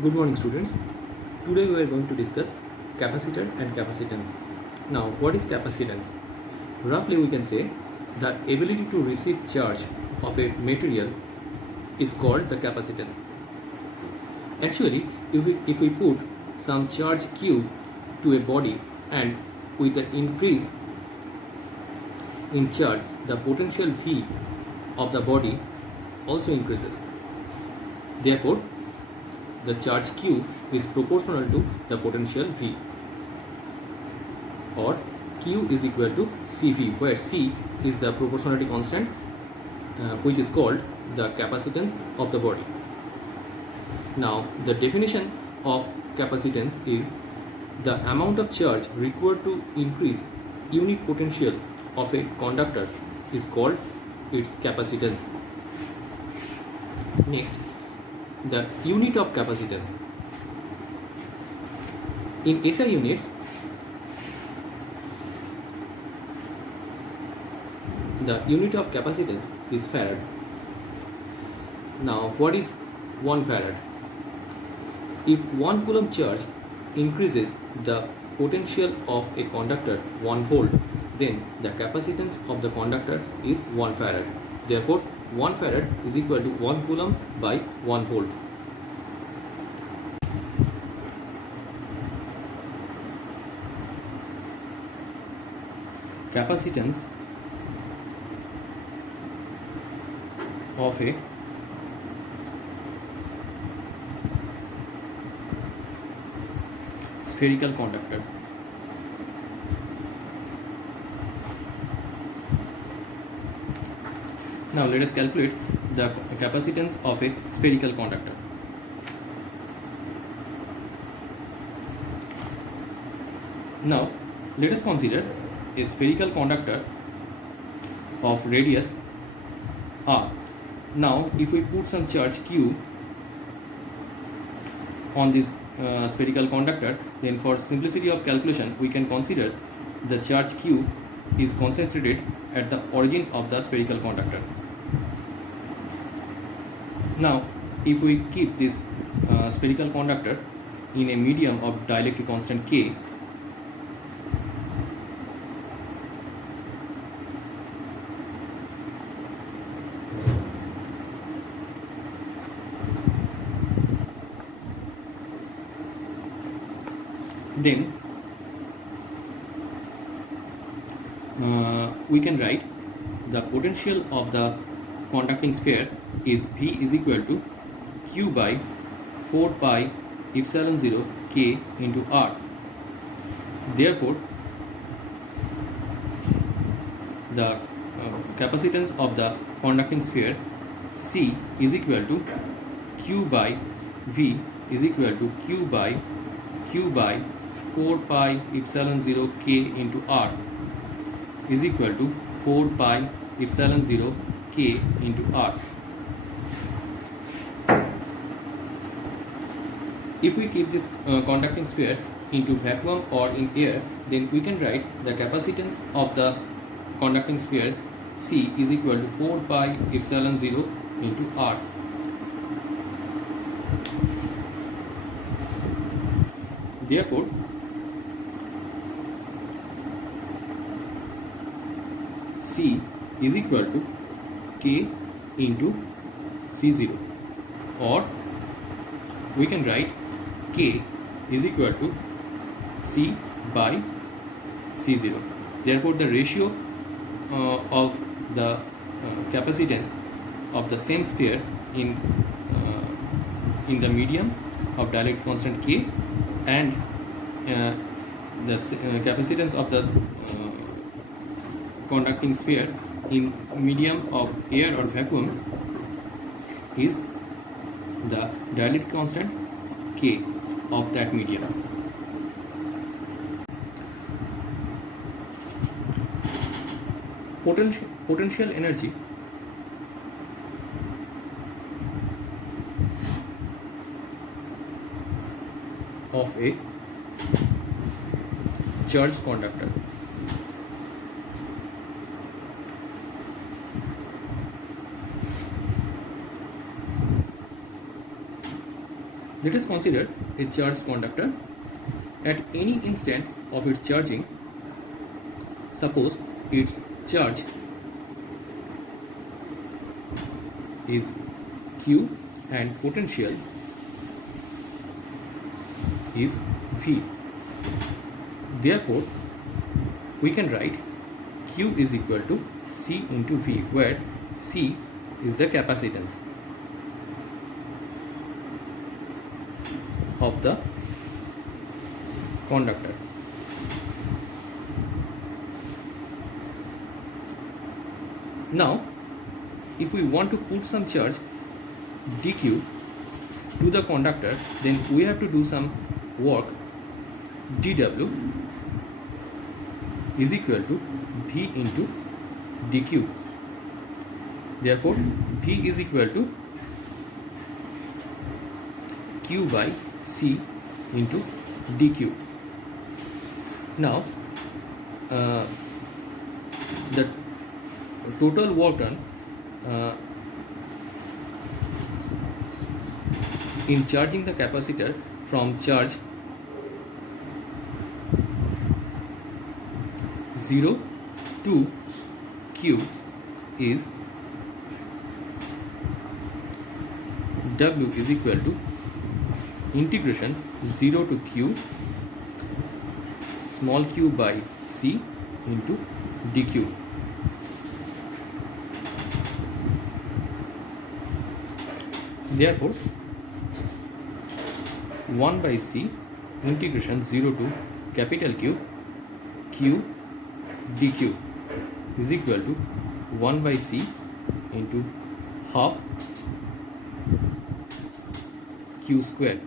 Good morning, students. Today we are going to discuss capacitor and capacitance. Now, what is capacitance? Roughly, we can say the ability to receive charge of a material is called the capacitance. Actually, if we put some charge Q to a body and with the increase in charge, the potential V of the body also increases. Therefore, the charge Q is proportional to the potential V, or Q is equal to CV, where C is the proportionality constant, which is called the capacitance of the body. Now, the definition of capacitance is the amount of charge required to increase unit potential of a conductor is called its capacitance. Next, the unit of capacitance. In SI units, the unit of capacitance is farad. Now, what is 1 farad? If 1 coulomb charge increases the potential of a conductor 1 volt, then the capacitance of the conductor is 1 farad. Therefore, 1 farad is equal to 1 coulomb by 1 volt. Capacitance of a spherical conductor. Now let us calculate the capacitance of a spherical conductor. Now let us consider a spherical conductor of radius r. Now if we put some charge Q on this spherical conductor, then for simplicity of calculation we can consider the charge Q is concentrated at the origin of the spherical conductor. Now if we keep this spherical conductor in a medium of dielectric constant K, then we can write the potential of the conducting sphere is V is equal to Q by 4 pi epsilon 0 K into R. Therefore, the capacitance of the conducting sphere C is equal to Q by V is equal to Q by 4 pi epsilon 0 K into R is equal to 4 pi epsilon 0 K into R. If we keep this conducting sphere into vacuum or in air, then we can write the capacitance of the conducting sphere C is equal to 4 pi epsilon 0 into R. Therefore, C is equal to K into C0, or we can write K is equal to C by C0. Therefore, the ratio of the capacitance of the same sphere in the medium of dielectric constant K and the capacitance of the conducting sphere in medium of air or vacuum is the dielectric constant K of that medium. Potential energy of a charged conductor. Let us consider a charged conductor. At any instant of its charging, suppose its charge is Q and potential is V. Therefore, we can write Q is equal to C into V, where C is the capacitance of the conductor. Now, if we want to put some charge dq to the conductor, then we have to do some work. dw is equal to v into dq. Therefore, v is equal to q by c into dq. Now, the total work done in charging the capacitor from charge 0 to Q is W is equal to integration 0 to Q small q by C into dq. Therefore, 1 by C integration 0 to capital Q Q dq is equal to 1 by C into half Q square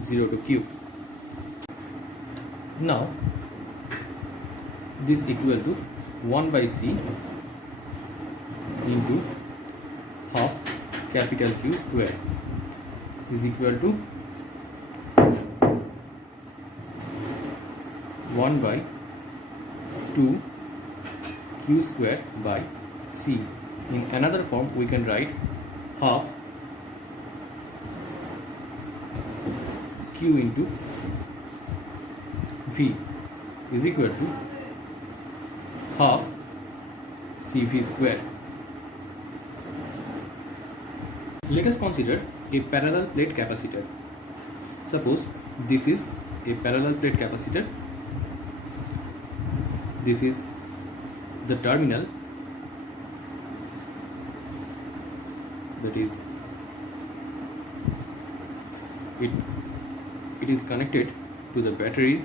0 to Q. Now, this equal to 1 by C into half capital Q square is equal to 1 by 2 Q square by C. In another form, we can write half Q into V is equal to half CV square. Let us consider a parallel plate capacitor. Suppose this is a parallel plate capacitor. This is the terminal, that is it is connected to the battery,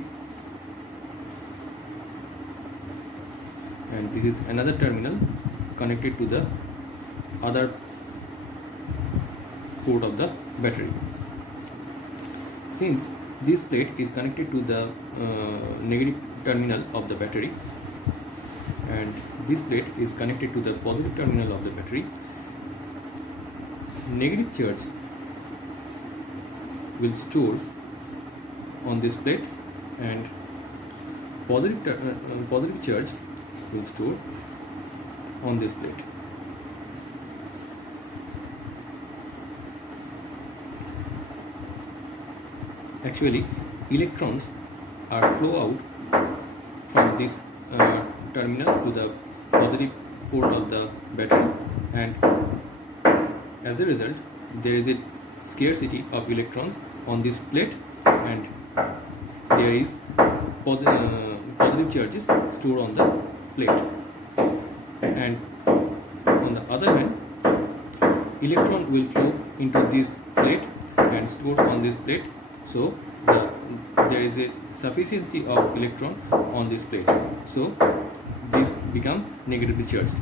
and this is another terminal connected to the other port of the battery. Since this plate is connected to the negative terminal of the battery and this plate is connected to the positive terminal of the battery, negative charge will store on this plate and positive charge will store on this plate. Actually, electrons are flow out from this terminal to the positive port of the battery, and as a result there is a scarcity of electrons on this plate and there is positive charges stored on the plate. And on the other hand, electron will flow into this plate and stored on this plate, so there is a sufficiency of electron on this plate, so this become negatively charged.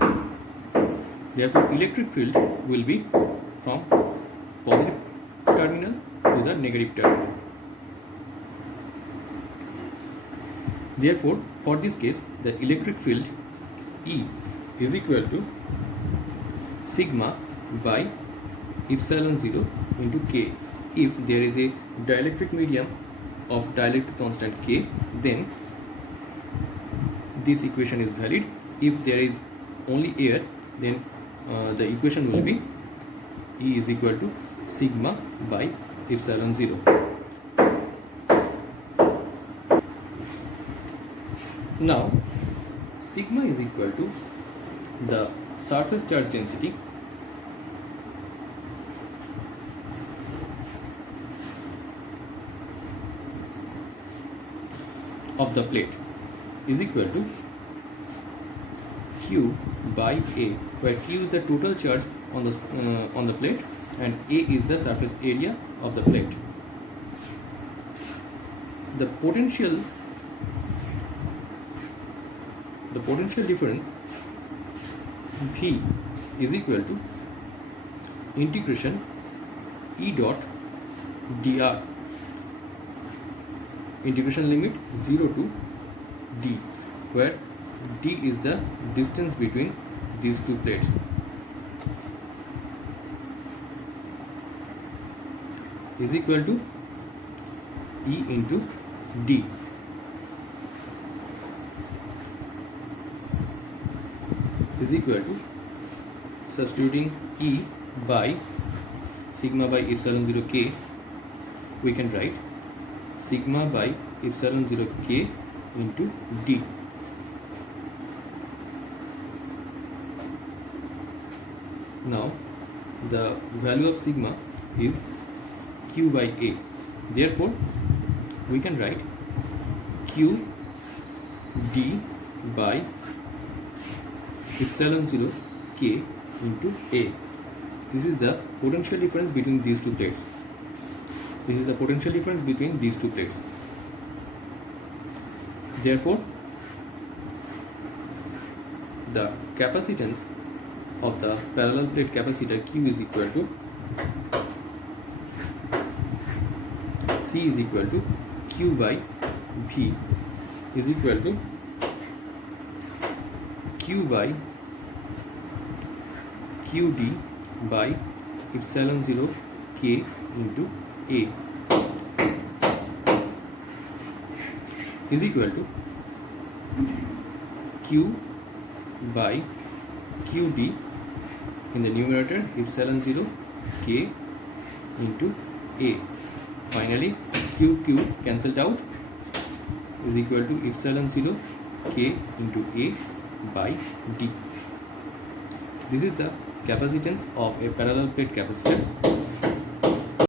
Therefore, electric field will be from positive terminal to the negative terminal. Therefore, for this case, the electric field E is equal to sigma by epsilon 0 into K. If there is a dielectric medium of dielectric constant K, then this equation is valid. If there is only air, then the equation will be E is equal to sigma by epsilon 0. Now sigma is equal to the surface charge density of the plate is equal to Q by A, where Q is the total charge on the plate and A is the surface area of the plate. The potential difference V is equal to integration E dot dr, integration limit 0 to d, where d is the distance between these two plates. Is equal to E into d. Is equal to, substituting E by sigma by epsilon 0 k, we can write sigma by epsilon 0 k into d. Now the value of sigma is Q by A. Therefore we can write Q d by epsilon 0 k into A. This is the potential difference between these two plates. This is the potential difference between these two plates. Therefore, the capacitance of the parallel plate capacitor Q is equal to C is equal to Q by V is equal to Q by QD by epsilon 0 k into A is equal to Q by QD in the numerator epsilon 0 k into A. Finally, Q cancelled out is equal to epsilon 0 k into A by D. This is the capacitance of a parallel plate capacitor.